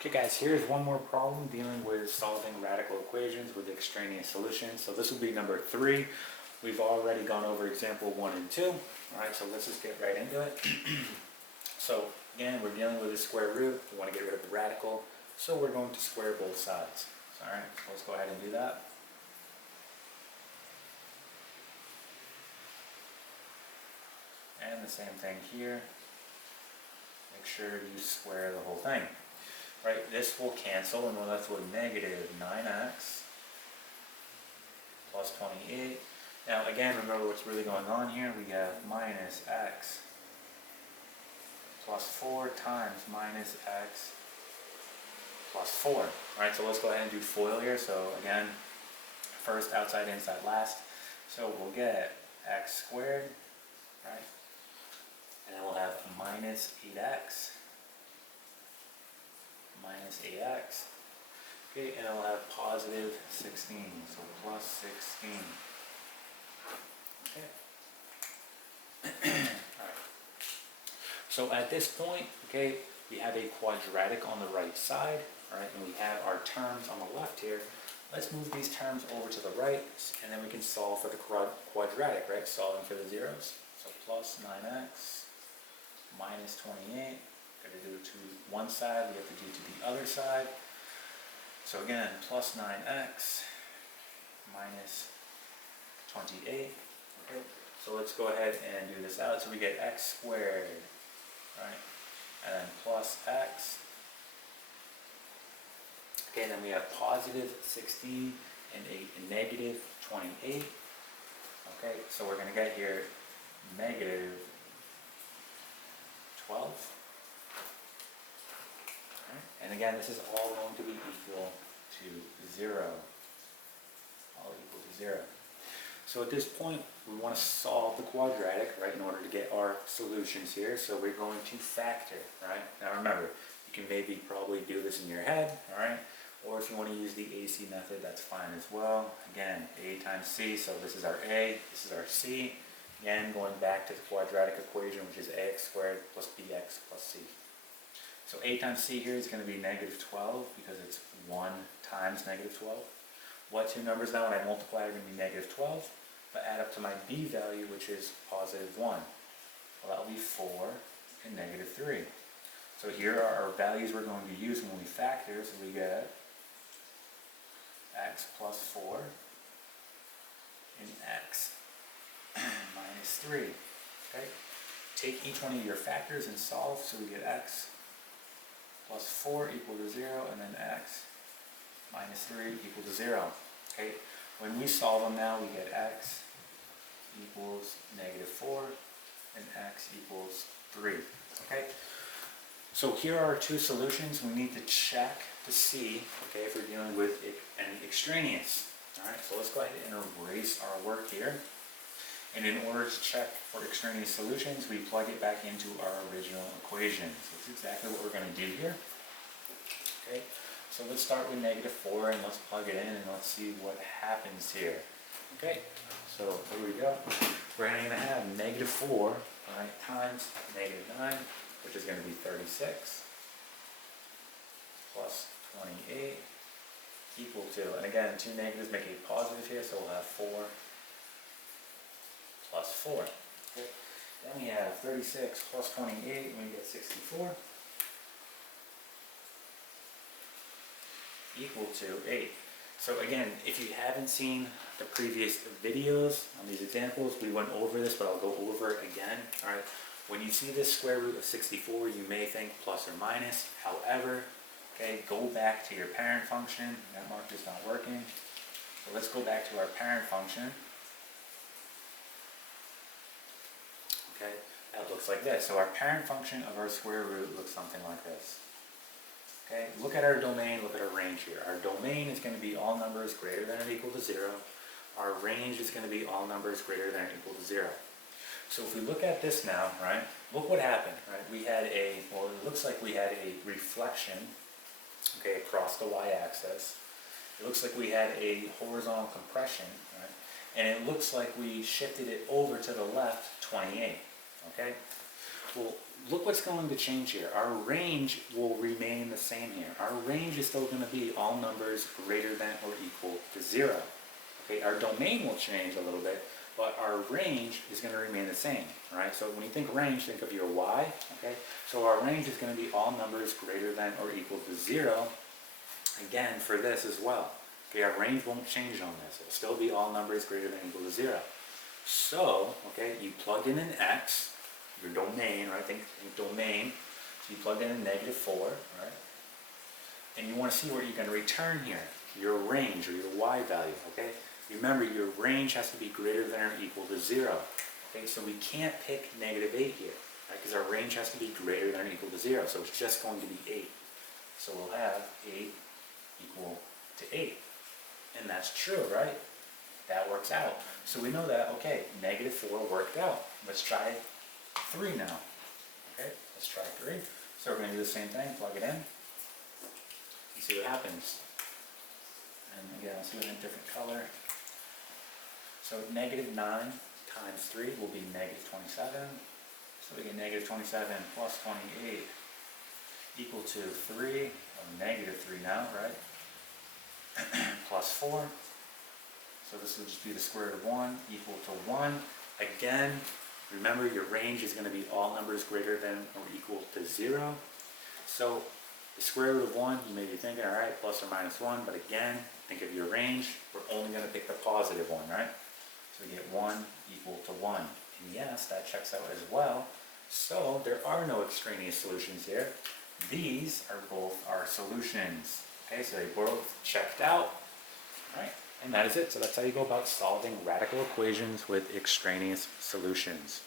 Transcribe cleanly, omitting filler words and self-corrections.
Okay guys, here's one more problem dealing with solving radical equations with extraneous solutions. So this will be number 3. We've already gone over example 1 and 2. Alright, so let's just get right into it. So again, we're dealing with a square root. We want to get rid of the radical. So we're going to square both sides. Alright, so let's go ahead and do that. And the same thing here. Make sure you square the whole thing. Right, this will cancel and we're left with negative 9x plus 28. Now again, remember what's really going on here. We have minus x plus 4 times minus x plus 4. Alright, so let's go ahead and do FOIL here. So again, first outside, inside, last. So we'll get x squared, right? And then we'll have minus 8x minus 8x. Okay, and I'll have positive 16, so plus 16. Okay. Alright. So at this point, okay, we have a quadratic on the right side, right, and we have our terms on the left here. Let's move these terms over to the right, and then we can solve for the quadratic, right, solving for the zeros. So plus 9x minus 28. Got to do it to one side, we have to do it to the other side. So again, plus 9x minus 28. Okay, so let's go ahead and do this out. So we get x squared, right? And then plus x. Okay, and then we have positive 16 and a negative 28. Okay, so we're going to get here negative 12. And again, this is all going to be equal to 0. All equal to 0. So at this point, we want to solve the quadratic, right, in order to get our solutions here. So we're going to factor, right? Now remember, you can maybe probably do this in your head, all right? Or if you want to use the AC method, that's fine as well. Again, A times C, so this is our A, this is our C. Again, going back to the quadratic equation, which is ax squared plus bx plus c. So A times C here is going to be negative 12 because it's 1 times negative 12. What two numbers now when I multiply are going to be negative 12, but add up to my B value, which is positive 1. Well, that will be 4 and negative 3. So here are our values we're going to use when we factor. So we get x plus 4 and x minus 3. Okay? Take each one of your factors and solve, so we get x plus 4 equal to 0, and then x minus 3 equal to 0. Okay, when we solve them now, we get x equals negative 4 and x equals 3. Okay, so here are our two solutions. We need to check to see, okay, if we're dealing with an extraneous. Alright, so let's go ahead and erase our work here. And in order to check for extraneous solutions, we plug it back into our original equation. So that's exactly what we're going to do here. Okay, so let's start with negative 4 and let's plug it in and let's see what happens here. Okay, so here we go. We're going to have negative 4, right, times negative 9, which is going to be 36, plus 28, equal to, and again, two negatives make a positive here, so we'll have 4 plus 4. Okay. Then we have 36 plus 28, and we get 64, equal to 8. So again, if you haven't seen the previous videos on these examples, we went over this, but I'll go over it again. All right. When you see this square root of 64, you may think plus or minus. However, okay, go back to your parent function. That mark is not working. So let's go back to our parent function. Okay, that looks like this. So our parent function of our square root looks something like this. Okay, look at our domain, look at our range here. Our domain is going to be all numbers greater than or equal to 0. Our range is going to be all numbers greater than or equal to 0. So if we look at this now, right, look what happened, right? We had it looks like we had a reflection, okay, across the y-axis. It looks like we had a horizontal compression, right? And it looks like we shifted it over to the left 28. Okay? Well, look what's going to change here. Our range will remain the same here. Our range is still going to be all numbers greater than or equal to 0. Okay, our domain will change a little bit, but our range is going to remain the same, right? So when you think range, think of your y, okay? So our range is going to be all numbers greater than or equal to 0, again, for this as well. Okay, our range won't change on this. It'll still be all numbers greater than or equal to 0. So, okay, you plug in an x, your domain, right? Think domain. So you plug in a -4, right? And you want to see what you're going to return here, your range or your y value, okay? Remember, your range has to be greater than or equal to 0. Okay, so we can't pick -8 here, right? Because our range has to be greater than or equal to 0, so it's just going to be 8. So we'll have 8 equal to 8. And that's true, right? That works out. So we know that, okay, -4 worked out. Let's try 3 now. Okay, let's try 3. So we're going to do the same thing, plug it in, and see what happens. And again, let's do it in a different color. So -9 times 3 will be -27. So we get -27 plus 28 equal to 3, or -3 now, right? Plus 4. So this will just be the square root of 1 equal to 1. Again, remember your range is going to be all numbers greater than or equal to 0. So the square root of 1, you may be thinking, all right, plus or minus 1, but again, think of your range. We're only going to pick the positive one, right? So we get 1 equal to 1. And yes, that checks out as well. So there are no extraneous solutions here. These are both our solutions. Okay, so they both checked out. All right, and that is it. So that's how you go about solving radical equations with extraneous solutions.